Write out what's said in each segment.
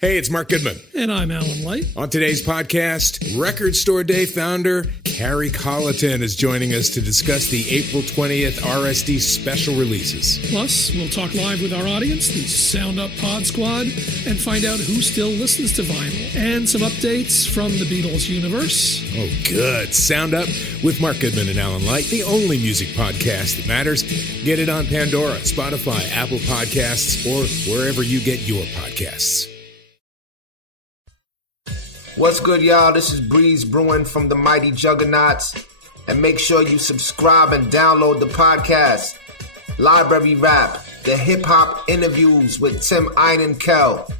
Hey, it's Mark Goodman. And I'm Alan Light. On today's podcast, Record Store Day founder Carrie Colliton is joining us to discuss the April 20th RSD special releases. Plus, we'll talk live with our audience, the Sound Up Pod Squad, and find out who still listens to vinyl. And some updates from the Beatles universe. Oh, good. Sound Up with Mark Goodman and Alan Light, the only music podcast that matters. Get it on Pandora, Spotify, Apple Podcasts, or wherever you get your podcasts. What's good, y'all? This is Breeze Brewing from the Mighty Juggernauts. And make sure you subscribe and download the podcast, Library Rap, the hip-hop interviews with Tim Einenkel.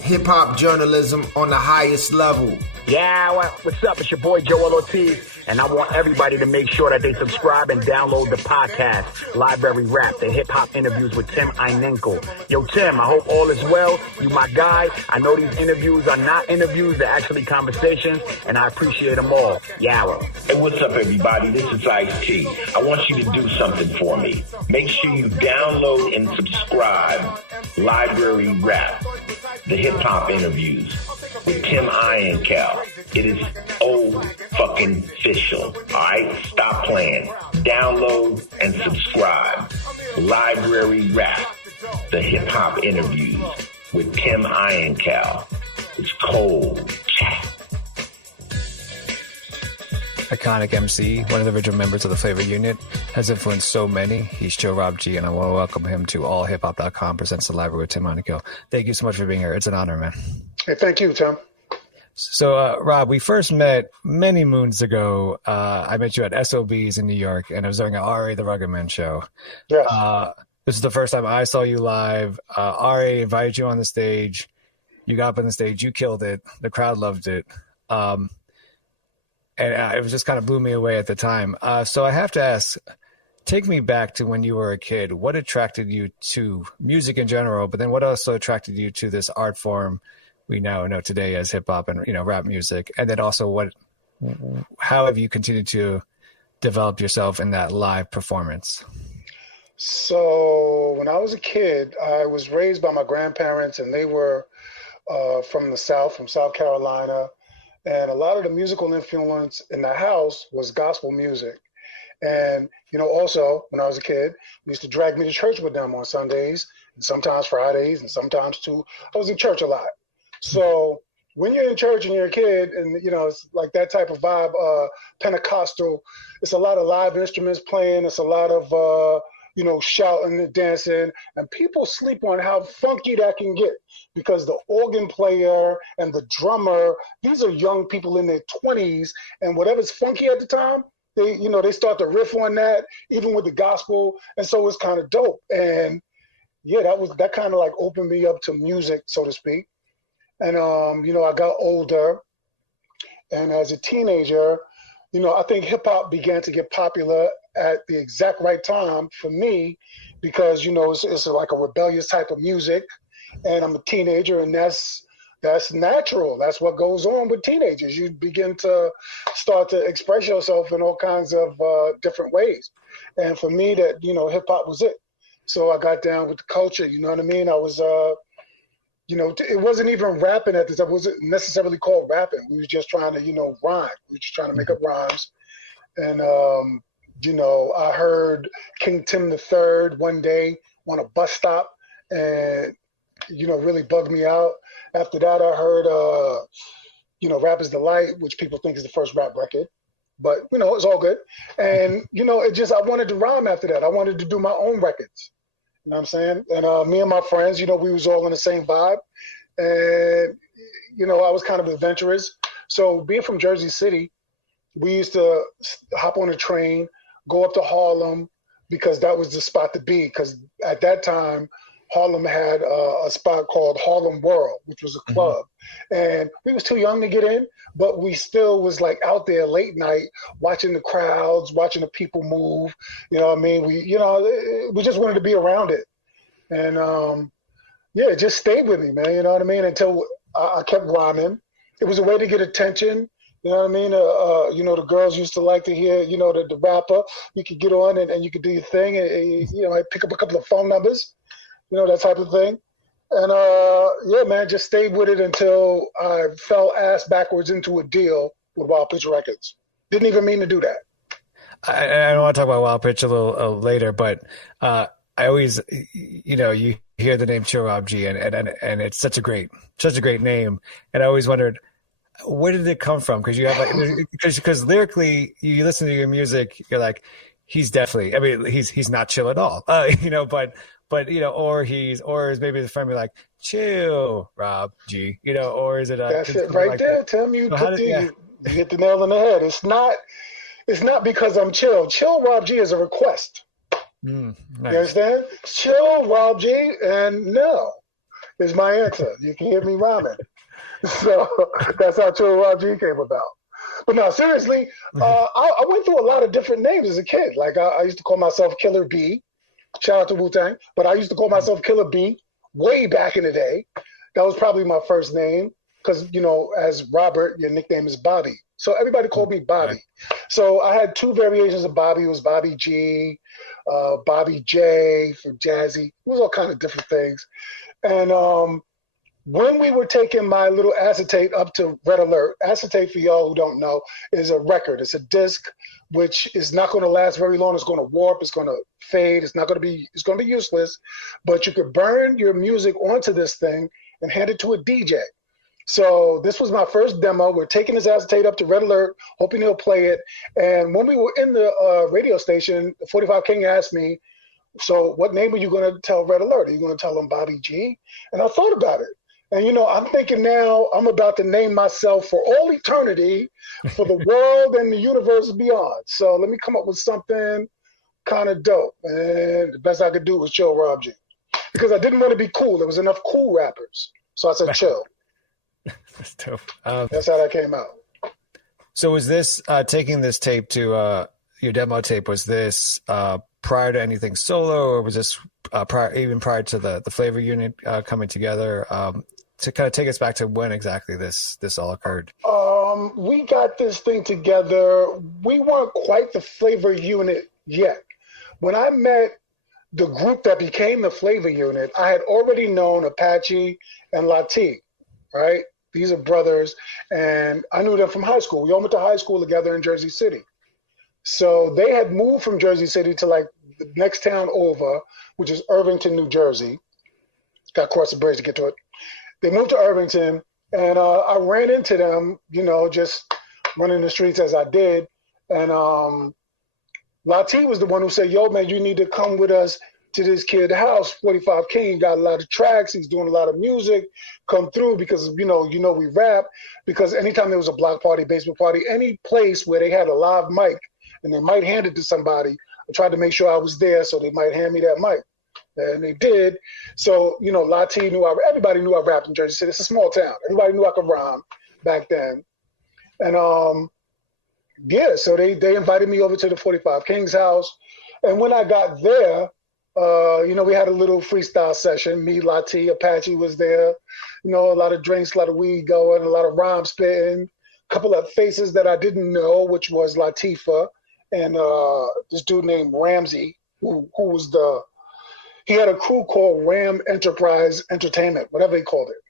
Hip-hop journalism on the highest level. Yeah, what's up? It's your boy Joel Ortiz, and I want everybody to make sure that they subscribe and download the podcast, Library Rap, the hip-hop interviews with Tim Einenkel. Yo, Tim, I hope all is well. You my guy. I know these interviews are not interviews, they're actually conversations, and I appreciate them all. Yawa. Hey, what's up, everybody? This is Ice-T. I want you to do something for me. Make sure you download and subscribe Library Rap, the hip-hop interviews with Tim Einenkel. It is fucking official. Alright? Stop playing. Download and subscribe. Library Rap, the hip-hop interviews with Tim Einenkel. It's cold. Chat. Iconic MC, one of the original members of the Flavor Unit, has influenced so many. He's Joe Rob G, and I want to welcome him to allhiphop.com presents the Library with Tim Einenkel. Thank you so much for being here. It's an honor, man. Hey, thank you, Tim. So, Rob, we first met many moons ago. I met you at SOB's in New York, and I was doing an R.A. the Rugged Man show. Yes. This is the first time I saw you live. R.A. invited you on the stage. You got up on the stage. You killed it. The crowd loved it. And it was just kind of blew me away at the time. So I have to ask, take me back to when you were a kid. What attracted you to music in general, but then what also attracted you to this art form we now know today as hip hop and, rap music? And then also how have you continued to develop yourself in that live performance? So when I was a kid, I was raised by my grandparents, and they were from the South, from South Carolina. And a lot of the musical influence in the house was gospel music. And, also when I was a kid, they used to drag me to church with them on Sundays, and sometimes Fridays, and sometimes too. I was in church a lot. So when you're in church and you're a kid, and, it's like that type of vibe, Pentecostal, it's a lot of live instruments playing. It's a lot of, shouting and dancing, and people sleep on how funky that can get, because the organ player and the drummer, these are young people in their 20s, and whatever's funky at the time, they start to riff on that, even with the gospel, and so it's kind of dope. And yeah, that kind of like opened me up to music, so to speak. And I got older, and as a teenager, I think hip hop began to get popular at the exact right time for me, because it's like a rebellious type of music, and I'm a teenager, and that's natural. That's what goes on with teenagers. You begin to start to express yourself in all kinds of different ways, and for me, that hip hop was it. So I got down with the culture. You know what I mean? I was it wasn't even rapping at the time. It wasn't necessarily called rapping. We were just trying to rhyme. We were just trying to make up rhymes, and I heard King Tim III one day on a bus stop, and, really bugged me out. After that, I heard, Rap is the Light, which people think is the first rap record. But, it's all good. And, I wanted to rhyme after that. I wanted to do my own records. You know what I'm saying? And me and my friends, we was all in the same vibe. And, I was kind of adventurous. So being from Jersey City, we used to hop on a train, go up to Harlem, because that was the spot to be. Because at that time, Harlem had a spot called Harlem World, which was a club. And we was too young to get in, but we still was like out there late night watching the crowds, watching the people move. You know what I mean? We just wanted to be around it. And it just stayed with me, man. You know what I mean? Until I kept rhyming. It was a way to get attention. You know what I mean? The girls used to like to hear, the rapper. You could get on and you could do your thing, and pick up a couple of phone numbers, that type of thing. And yeah, man, just stayed with it until I fell ass backwards into a deal with Wild Pitch Records. Didn't even mean to do that. I don't want to talk about Wild Pitch a little later, but I always, you hear the name Chill Rob G, and it's such a great name, and I always wondered, where did it come from? Because you have because lyrically, you listen to your music, you're like, he's definitely, I mean, he's not chill at all, but or is maybe the friend be like, chill Rob G, or is it that's it right like there, that? Tim. You hit the nail on the head. It's not because I'm chill. Chill Rob G is a request. Nice. You understand? Chill Rob G, and no is my answer. You can hear me rhyming. So that's how Chill Rob G came about. But no, seriously, I went through a lot of different names as a kid. Like I used to call myself Killer B. Shout out to Wu-Tang. But I used to call myself Killer B way back in the day. That was probably my first name because, as Robert, your nickname is Bobby. So everybody called me Bobby. Right. So I had two variations of Bobby. It was Bobby G, Bobby J for Jazzy. It was all kind of different things. And when we were taking my little acetate up to Red Alert, acetate, for y'all who don't know, is a record. It's a disc, which is not going to last very long. It's going to warp. It's going to fade. It's going to be useless. But you could burn your music onto this thing and hand it to a DJ. So this was my first demo. We're taking this acetate up to Red Alert, hoping he'll play it. And when we were in the radio station, 45 King asked me, so what name are you going to tell Red Alert? Are you going to tell him Bobby G? And I thought about it. And, I'm thinking now I'm about to name myself for all eternity for the world and the universe beyond. So let me come up with something kind of dope. And the best I could do was Chill Rob G. Because I didn't want to be cool. There was enough cool rappers. So I said Chill. That's dope. That's how that came out. So was this, taking this tape to your demo tape, was this prior to anything solo, or was this prior to the Flavor Unit coming together? To kind of take us back to when exactly this all occurred. We got this thing together. We weren't quite the Flavor Unit yet. When I met the group that became the Flavor Unit, I had already known Apache and Latif, right? These are brothers, and I knew them from high school. We all went to high school together in Jersey City. So they had moved from Jersey City to like the next town over, which is Irvington, New Jersey. Got to cross the bridge to get to it. They moved to Irvington, and I ran into them, just running the streets as I did. And Latif was the one who said, yo, man, you need to come with us to this kid's house, 45 King. He got a lot of tracks. He's doing a lot of music. Come through because, we rap. Because anytime there was a block party, basement party, any place where they had a live mic and they might hand it to somebody, I tried to make sure I was there so they might hand me that mic. And they did. So, Latif everybody knew I rapped in Jersey City. It's a small town. Everybody knew I could rhyme back then. And so they invited me over to the 45 King's house. And when I got there, we had a little freestyle session. Me, Latif, Apache was there. A lot of drinks, a lot of weed going, a lot of rhyme spitting. A couple of faces that I didn't know, which was Latifah and this dude named Ramsey, who was he had a crew called Ram Enterprise Entertainment, whatever he called it,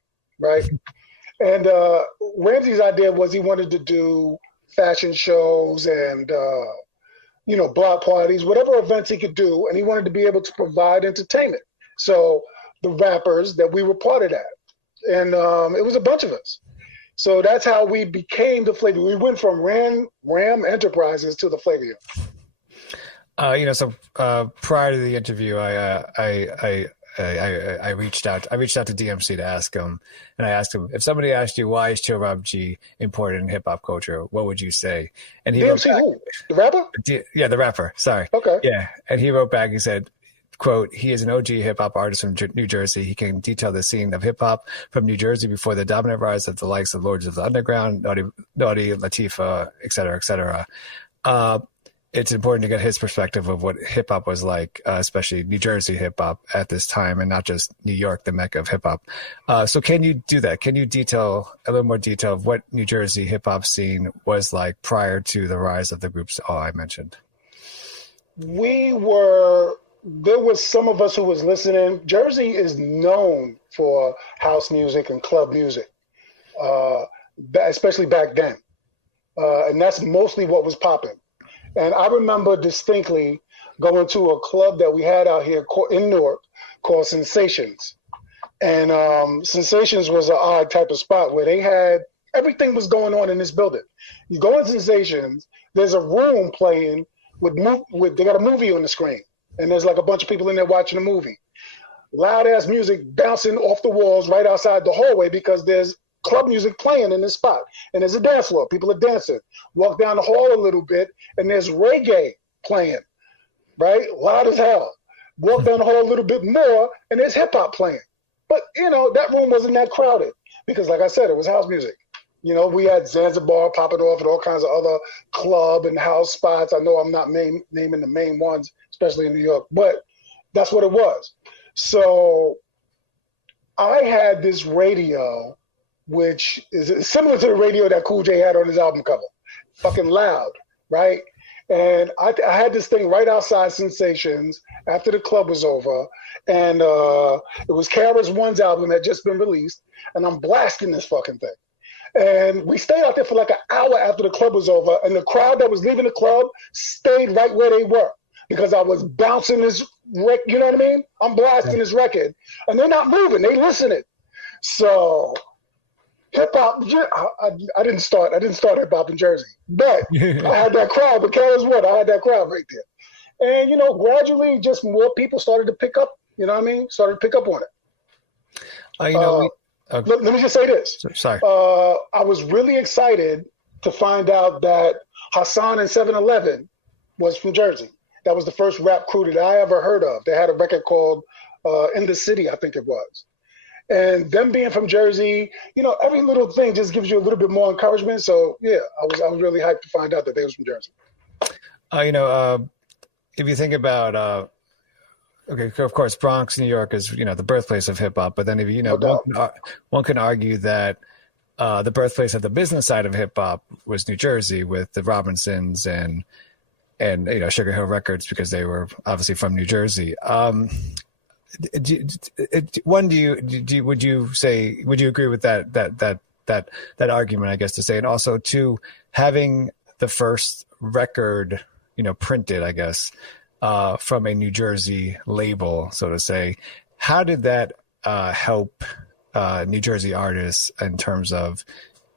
right? And Ramsey's idea was he wanted to do fashion shows and, block parties, whatever events he could do, and he wanted to be able to provide entertainment. So the rappers that we were part of that. And it was a bunch of us. So that's how we became the Flavor. We went from Ram Enterprises to the Flavor Unit. So prior to the interview, I reached out to DMC to ask him, and I asked him, if somebody asked you why is Chill Rob G important in hip hop culture, what would you say? And he DMC who? The rapper? Yeah, the rapper. Sorry. Okay. Yeah, and he wrote back. He said, quote, he is an OG hip hop artist from New Jersey. He can detail the scene of hip hop from New Jersey before the dominant rise of the likes of Lords of the Underground, Naughty, Latifah, et cetera, et cetera. It's important to get his perspective of what hip hop was like, especially New Jersey hip hop at this time, and not just New York, the mecca of hip hop. So can you do that? Can you detail a little more detail of what New Jersey hip hop scene was like prior to the rise of the groups all I mentioned? We were there was some of us who was listening. Jersey is known for house music and club music, especially back then. And that's mostly what was popping. And I remember distinctly going to a club that we had out here in Newark called Sensations. And Sensations was an odd type of spot where they had, everything was going on in this building. You go in Sensations, there's a room playing with they got a movie on the screen. And there's like a bunch of people in there watching a movie. Loud ass music bouncing off the walls right outside the hallway because there's club music playing in this spot. And there's a dance floor. People are dancing. Walk down the hall a little bit and there's reggae playing, right? Loud as hell. Walk down the hall a little bit more and there's hip hop playing. But, that room wasn't that crowded because, like I said, it was house music. We had Zanzibar popping off and all kinds of other club and house spots. I know I'm not naming the main ones, especially in New York, but that's what it was. So I had this radio, which is similar to the radio that Cool J had on his album cover, fucking loud, right? And I had this thing right outside Sensations after the club was over, and it was KRS-One's album that had just been released, and I'm blasting this fucking thing. And we stayed out there for like an hour after the club was over, and the crowd that was leaving the club stayed right where they were because I was bouncing this record, you know what I mean? I'm blasting this record, and they're not moving, they listening. So hip hop, I didn't start hip hop in Jersey, but I had that crowd. But KRS-One, I had that crowd right there, and gradually, just more people started to pick up. You know what I mean? Started to pick up on it. Let me just say this. Sorry. I was really excited to find out that Hassan and 7-Eleven was from Jersey. That was the first rap crew that I ever heard of. They had a record called In the City, I think it was. And them being from Jersey, every little thing just gives you a little bit more encouragement. So yeah, I was really hyped to find out that they was from Jersey. If you think about, okay, of course, Bronx, New York is the birthplace of hip hop. But then one can argue that the birthplace of the business side of hip hop was New Jersey with the Robinsons and Sugar Hill Records because they were obviously from New Jersey. Would you agree with that argument, I guess, to say, and also to having the first record, printed, I guess, from a New Jersey label, so to say, how did that help New Jersey artists in terms of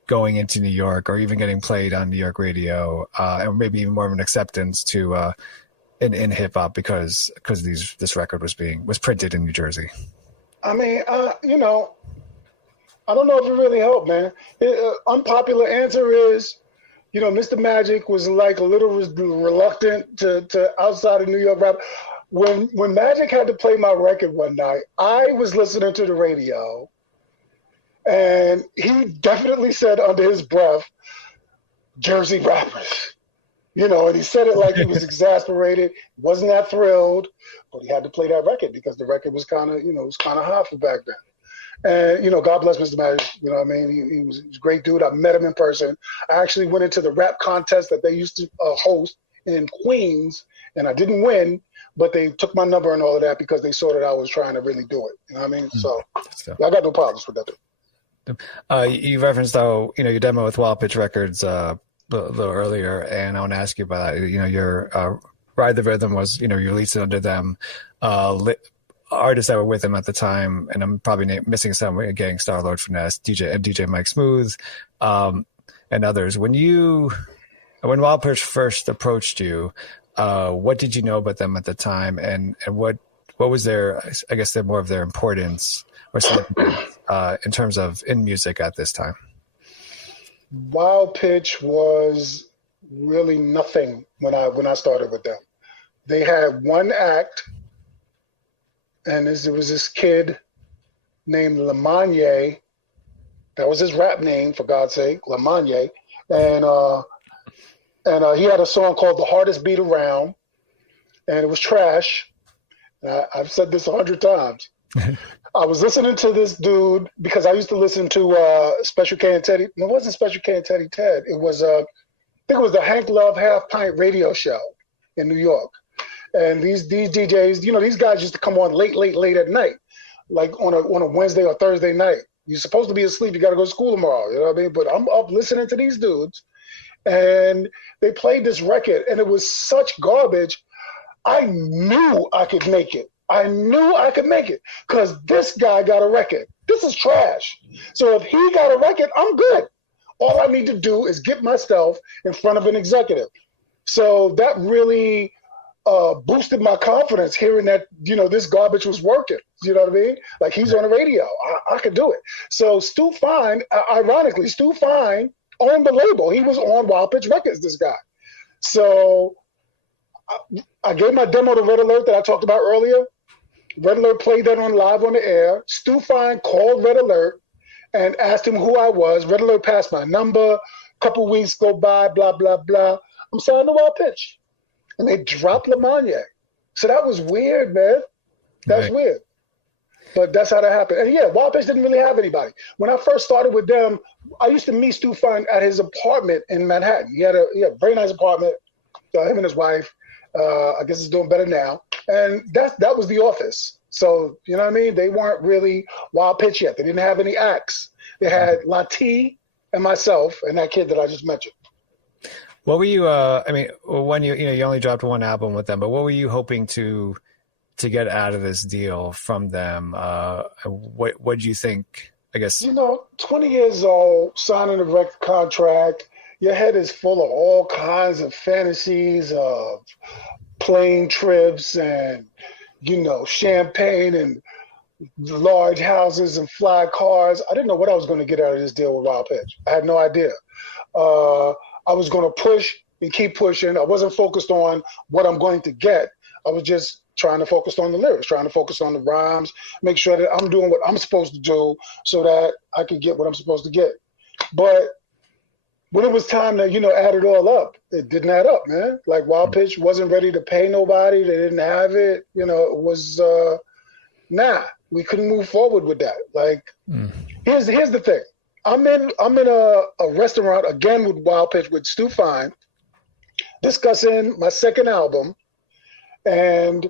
going into New York or even getting played on New York radio, and maybe even more of an acceptance to in hip hop because this record was printed in New Jersey? I mean, I don't know if it really helped, man. Unpopular answer is, Mr. Magic was like a little reluctant to outside of New York rap. When Magic had to play my record one night, I was listening to the radio, and he definitely said under his breath, "Jersey rappers." And he said it like he was exasperated, wasn't that thrilled, but he had to play that record because the record was kind of hot for back then. And, God bless Mr. Magic, you know what I mean? He was a great dude. I met him in person. I actually went into the rap contest that they used to host in Queens, and I didn't win, but they took my number and all of that because they saw that I was trying to really do it. You know what I mean? So I got no problems with that. You referenced, though, your demo with Wild Pitch Records a little earlier, and I want to ask you about that. Your Ride the Rhythm was, you released it under them. Artists that were with him at the time, and I'm probably missing some, again, Starlord Finesse, DJ Mike Smooth, and others. When Wild Pitch first approached you, what did you know about them at the time, and what was their, I guess, more of their importance or significance in terms of in music at this time? Wild Pitch was really nothing when I started with them. They had one act, and it was this kid named Lamanye. That was his rap name, for God's sake, Lamanye. And he had a song called "The Hardest Beat Around," and it was trash. And I've said this 100 times. I was listening to this dude because I used to listen to Special K and Teddy. No, it wasn't Special K and Teddy Ted. It was, I think it was the Hank Love Half Pint radio show in New York. And these DJs, you know, these guys used to come on late at night, like on a Wednesday or Thursday night. You're supposed to be asleep. You got to go to school tomorrow. You know what I mean? But I'm up listening to these dudes, and they played this record, and it was such garbage. I knew I could make it. I knew I could make it because this guy got a record. This is trash. So if he got a record, I'm good. All I need to do is get myself in front of an executive. So that really boosted my confidence hearing that, you know, this garbage was working. You know what I mean? Like, he's on the radio. I could do it. So Stu Fine, ironically, Stu Fine owned the label. He was on Wild Pitch Records, this guy. So I gave my demo to Red Alert that I talked about earlier. Red Alert played that on live on the air. Stu Fine called Red Alert and asked him who I was. Red Alert passed my number. A couple weeks go by, blah, blah, blah. I'm signed to Wild Pitch. And they dropped Lamagna. So that was weird, man. That's right. Weird. But that's how that happened. And yeah, Wild Pitch didn't really have anybody. When I first started with them, I used to meet Stu Fine at his apartment in Manhattan. He had a very nice apartment, him and his wife. I guess he's doing better now. And that was the office. So, you know what I mean? They weren't really Wild Pitch yet. They didn't have any acts. They had Lati and myself and that kid that I just mentioned. What were you, I mean, when you only dropped one album with them, but what were you hoping to get out of this deal from them? What do you think, I guess? You know, 20 years old, signing a record contract, your head is full of all kinds of fantasies of plane trips and, you know, champagne and large houses and fly cars. I didn't know what I was going to get out of this deal with Wild Pitch. I had no idea. I was going to push and keep pushing. I wasn't focused on what I'm going to get. I was just trying to focus on the lyrics, trying to focus on the rhymes, make sure that I'm doing what I'm supposed to do so that I can get what I'm supposed to get. But when it was time to, you know, add it all up, it didn't add up, man. Like, Wild Pitch wasn't ready to pay nobody. They didn't have it. You know, it was, we couldn't move forward with that. Like, here's the thing. I'm in a restaurant again with Wild Pitch with Stu Fine, discussing my second album, and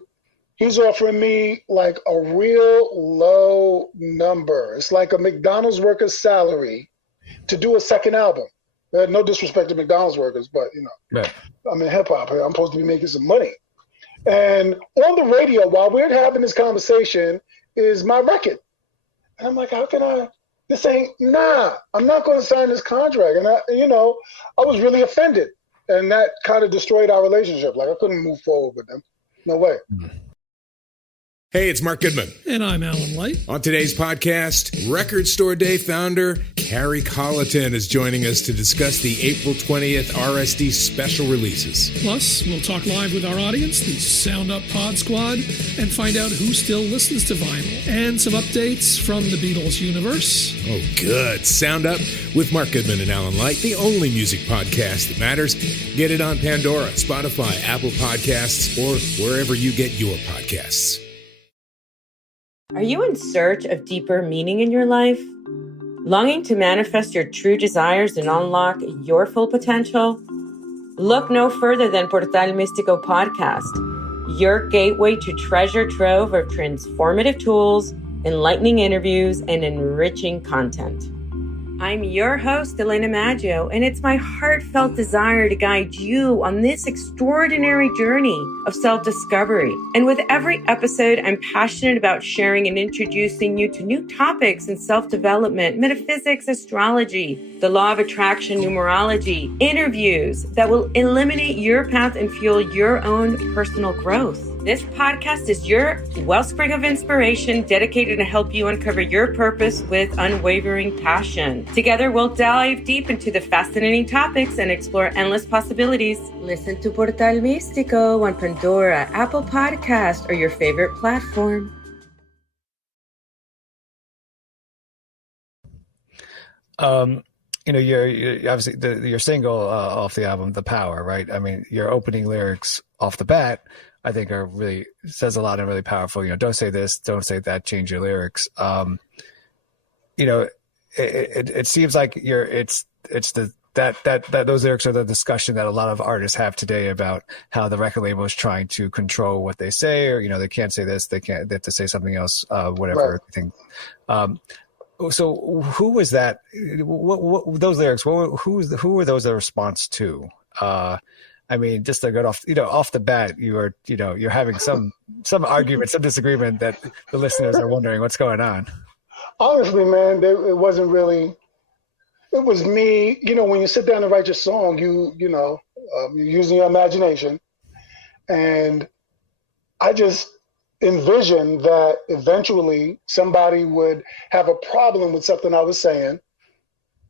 he's offering me like a real low number. It's like a McDonald's worker's salary to do a second album. No disrespect to McDonald's workers, but, you know, right. I'm in hip hop. I'm supposed to be making some money. And on the radio, while we're having this conversation, is my record. And I'm like, how can I? This ain't, I'm not going to sign this contract. And I was really offended. And that kind of destroyed our relationship. Like, I couldn't move forward with them. No way. Hey, it's Mark Goodman. And I'm Alan Light. On today's podcast, Record Store Day founder Carrie Colliton is joining us to discuss the April 20th RSD special releases. Plus, we'll talk live with our audience, the Sound Up Pod Squad, and find out who still listens to vinyl. And some updates from the Beatles universe. Oh, good. Sound Up with Mark Goodman and Alan Light, the only music podcast that matters. Get it on Pandora, Spotify, Apple Podcasts, or wherever you get your podcasts. Are you in search of deeper meaning in your life? Longing to manifest your true desires and unlock your full potential? Look no further than Portal Místico Podcast, your gateway to treasure trove of transformative tools, enlightening interviews, and enriching content. I'm your host, Elena Maggio, and it's my heartfelt desire to guide you on this extraordinary journey of self-discovery. And with every episode, I'm passionate about sharing and introducing you to new topics in self-development, metaphysics, astrology, the law of attraction, numerology, interviews that will eliminate your path and fuel your own personal growth. This podcast is your wellspring of inspiration dedicated to help you uncover your purpose with unwavering passion. Together, we'll dive deep into the fascinating topics and explore endless possibilities. Listen to Portal Místico on Pandora, Apple Podcast, or your favorite platform. You're obviously your single off the album, The Power, right? I mean, your opening lyrics off the bat, I think are really says a lot and really powerful. You know, don't say this, don't say that, change your lyrics. It seems like it's the those lyrics are the discussion that a lot of artists have today about how the record label is trying to control what they say, or they can't say this, they have to say something else, whatever. Right. I think. So who was that? What those lyrics? Who were those a response to? I mean, just to get off the bat, you're having some argument, some disagreement that the listeners are wondering what's going on. Honestly, man, it wasn't really. It was me. When you sit down and write your song, you're using your imagination, and I just envisioned that eventually somebody would have a problem with something I was saying,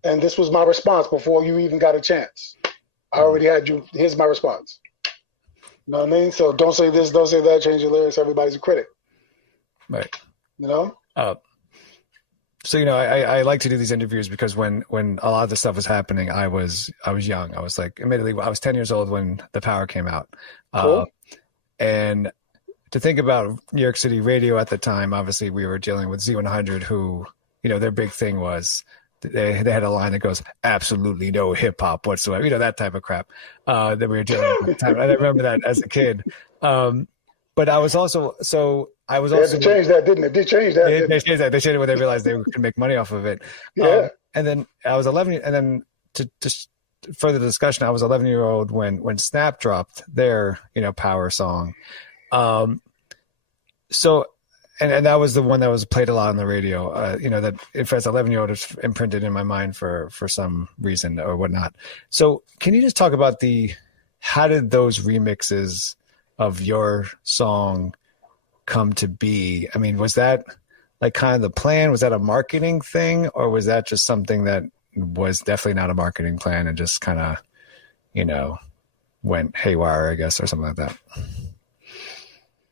and this was my response before you even got a chance. I already had you. Here's my response. You know what I mean? So don't say this, don't say that, change your lyrics. Everybody's a critic. Right. So, I like to do these interviews because when a lot of this stuff was happening, I was young. I was admittedly, I was 10 years old when The Power came out. Cool. And to think about New York City radio at the time, obviously we were dealing with Z100, who, their big thing was they had a line that goes, absolutely no hip hop whatsoever, that type of crap that we were dealing with at the time. I remember that as a kid. But I was also, they had to change that, didn't it? They changed that. They changed that. They changed it when they realized they could make money off of it. Yeah. And then I was 11, and then to just further the discussion, I was 11-year-old when Snap dropped their, Power song. So, and that was the one that was played a lot on the radio, that if as 11-year-old, it's imprinted in my mind for some reason or whatnot. So can you just talk about how did those remixes of your song come to be? I mean, was that kind of the plan? Was that a marketing thing, or was that just something that was definitely not a marketing plan and just kind of, went haywire, I guess, or something like that?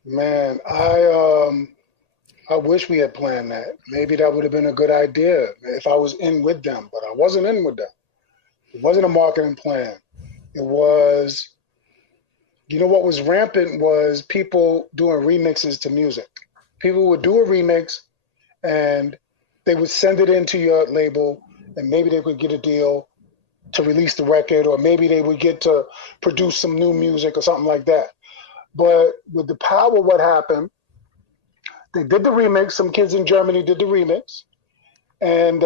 Man, I wish we had planned that. Maybe that would have been a good idea if I was in with them, but I wasn't in with them. It wasn't a marketing plan. It was, what was rampant was people doing remixes to music. People would do a remix and they would send it into your label, and maybe they would get a deal to release the record, or maybe they would get to produce some new music or something like that. But with The Power, what happened, they did the remix. Some kids in Germany did the remix and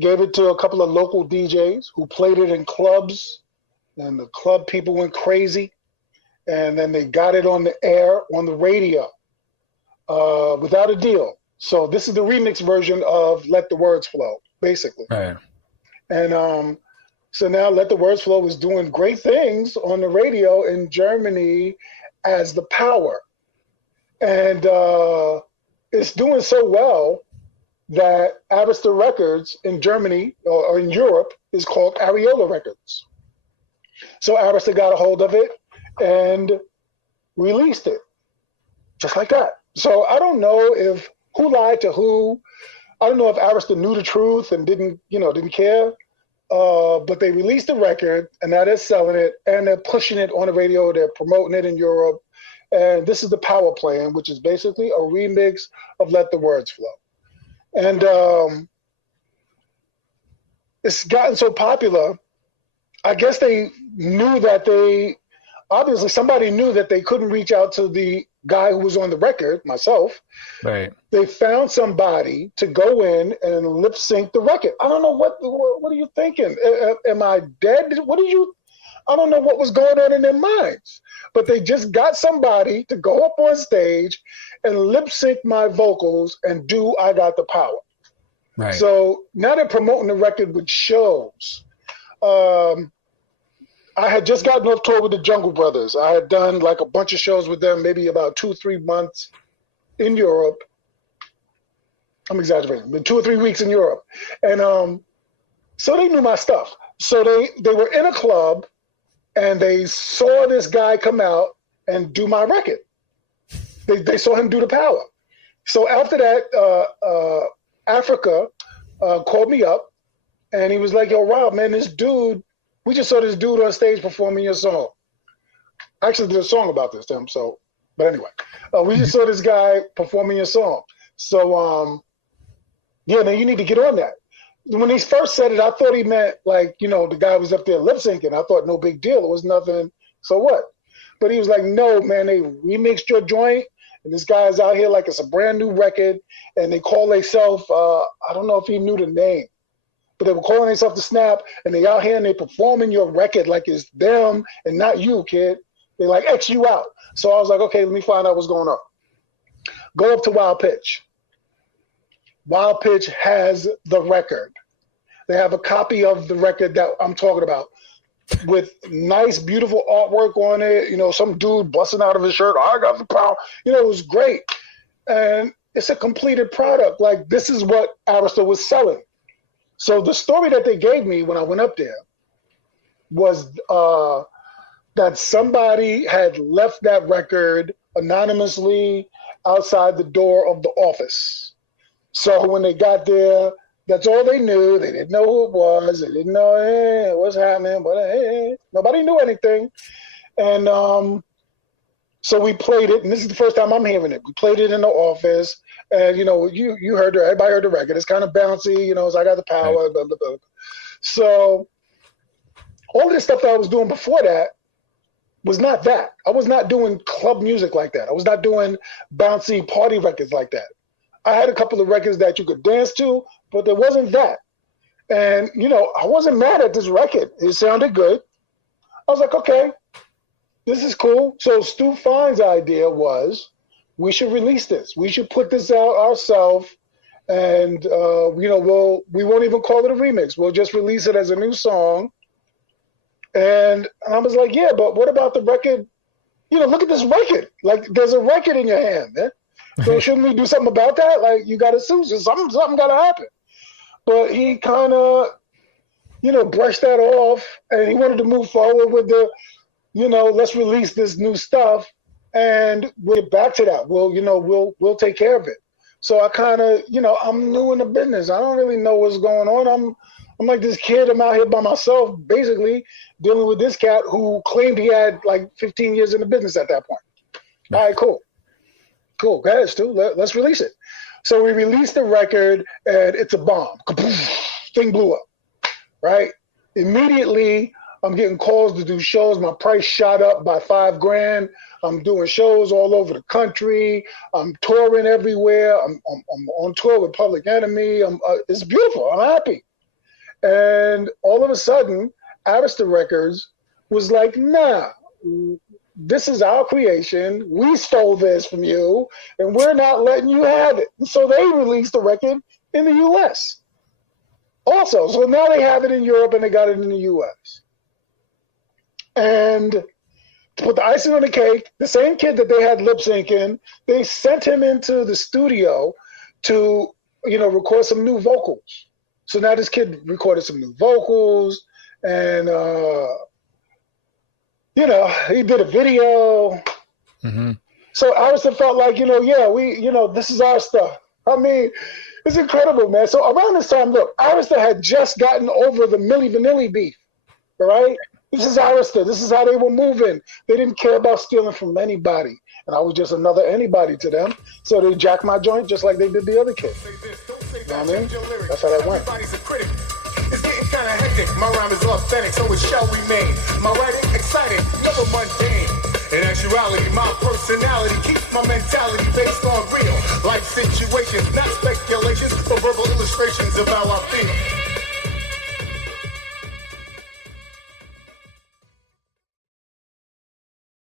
gave it to a couple of local DJs who played it in clubs, and the club people went crazy. And then they got it on the air, on the radio, without a deal. So this is the remix version of Let the Words Flow, basically. Right. And so now Let the Words Flow is doing great things on the radio in Germany as The Power. And it's doing so well that Arista Records in Germany or in Europe is called Ariola Records. So Arista got a hold of it and released it just like that. So I don't know if who lied to who. I don't know if Arista knew the truth and didn't care. But they released the record, and now they're selling it, and they're pushing it on the radio. They're promoting it in Europe. And this is The Power playing, which is basically a remix of Let the Words Flow. And it's gotten so popular. I guess they knew that obviously somebody knew that they couldn't reach out to the guy who was on the record, myself. Right. They found somebody to go in and lip sync the record. I don't know what are you thinking? Am I dead? I don't know what was going on in their minds, but they just got somebody to go up on stage and lip sync my vocals and do I Got the Power. Right. So now they're promoting the record with shows. I had just gotten off tour with the Jungle Brothers. I had done like a bunch of shows with them, maybe about 2-3 months in Europe. I'm exaggerating, but 2 or 3 weeks in Europe. And so they knew my stuff. So they were in a club and they saw this guy come out and do my record. They saw him do The Power. So after that, Africa called me up and he was like, yo, Rob, man, we just saw this dude on stage performing your song. I actually did a song about this, Tim. But anyway, we just saw this guy performing your song. So, yeah, man, you need to get on that. when he first said it, I thought he meant like, the guy was up there lip syncing. I thought no big deal. It was nothing. So what? But he was like, no, man, they remixed your joint. And this guy's out here like it's a brand new record. And they call themselves, I don't know if he knew the name, but they were calling themselves the Snap. And they out here and they performing your record like it's them and not you, kid. They like X you out. So I was like, okay, let me find out what's going on. Go up to Wild Pitch. Wild Pitch has the record. They have a copy of the record that I'm talking about with nice, beautiful artwork on it. Some dude busting out of his shirt. I got the power. It was great. And it's a completed product. Like, this is what Arista was selling. So the story that they gave me when I went up there was that somebody had left that record anonymously outside the door of the office. So when they got there, that's all they knew. They didn't know who it was. They didn't know what's happening. But nobody knew anything. And so we played it. And this is the first time I'm hearing it. We played it in the office. And, you heard everybody heard the record. It's kind of bouncy, so I got the power, right. Blah, blah, blah. So all of the stuff that I was doing before that was not that. I was not doing club music like that. I was not doing bouncy party records like that. I had a couple of records that you could dance to, but there wasn't that. And, I wasn't mad at this record. It sounded good. I was like, okay, this is cool. So Stu Fine's idea was we should release this. We should put this out ourselves. And, we won't even call it a remix. We'll just release it as a new song. And I was like, yeah, but what about the record? Look at this record. Like, there's a record in your hand, man. So shouldn't we do something about that? Like, you got to sue. Something got to happen. But he kind of, brushed that off, and he wanted to move forward with the, let's release this new stuff, and we'll get back to that. We'll take care of it. So I kind of, I'm new in the business. I don't really know what's going on. I'm like this kid. I'm out here by myself, basically dealing with this cat who claimed he had like 15 years in the business at that point. All right, cool. Go ahead, Stu. Let's release it. So we released the record, and it's a bomb. Thing blew up, right? Immediately, I'm getting calls to do shows. My price shot up by $5,000. I'm doing shows all over the country. I'm touring everywhere. I'm on tour with Public Enemy. It's beautiful. I'm happy. And all of a sudden, Arista Records was like, nah, this is our creation. We stole this from you, and we're not letting you have it. And so they released the record in the U.S. also. So now they have it in Europe, and they got it in the U.S. And to put the icing on the cake, the same kid that they had lip syncing, they sent him into the studio to, record some new vocals. So now this kid recorded some new vocals, and he did a video. Mm-hmm. So Arista felt like, this is our stuff. I mean, it's incredible, man. So around this time, look, Arista had just gotten over the Milli Vanilli beef, all right? This is Arista. This is how they were moving. They didn't care about stealing from anybody. And I was just another anybody to them. So they jacked my joint just like they did the other kid. You know what I mean? That's how that went. It's getting kind of hectic. My rhyme is authentic, so it shall remain. My writing exciting, never mundane. In actuality, my personality keeps my mentality based on real life situations, not speculations, but verbal illustrations of how I feel.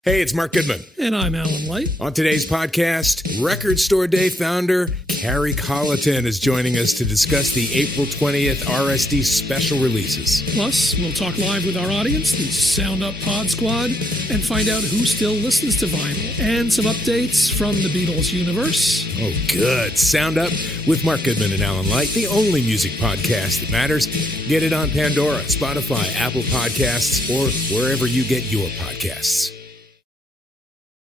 Hey, it's Mark Goodman. And I'm Alan Light. On today's podcast, Record Store Day founder Carrie Colliton is joining us to discuss the April 20th RSD special releases. Plus, we'll talk live with our audience, the Sound Up Pod Squad, and find out who still listens to vinyl. And some updates from the Beatles universe. Oh, good. Sound Up with Mark Goodman and Alan Light, the only music podcast that matters. Get it on Pandora, Spotify, Apple Podcasts, or wherever you get your podcasts.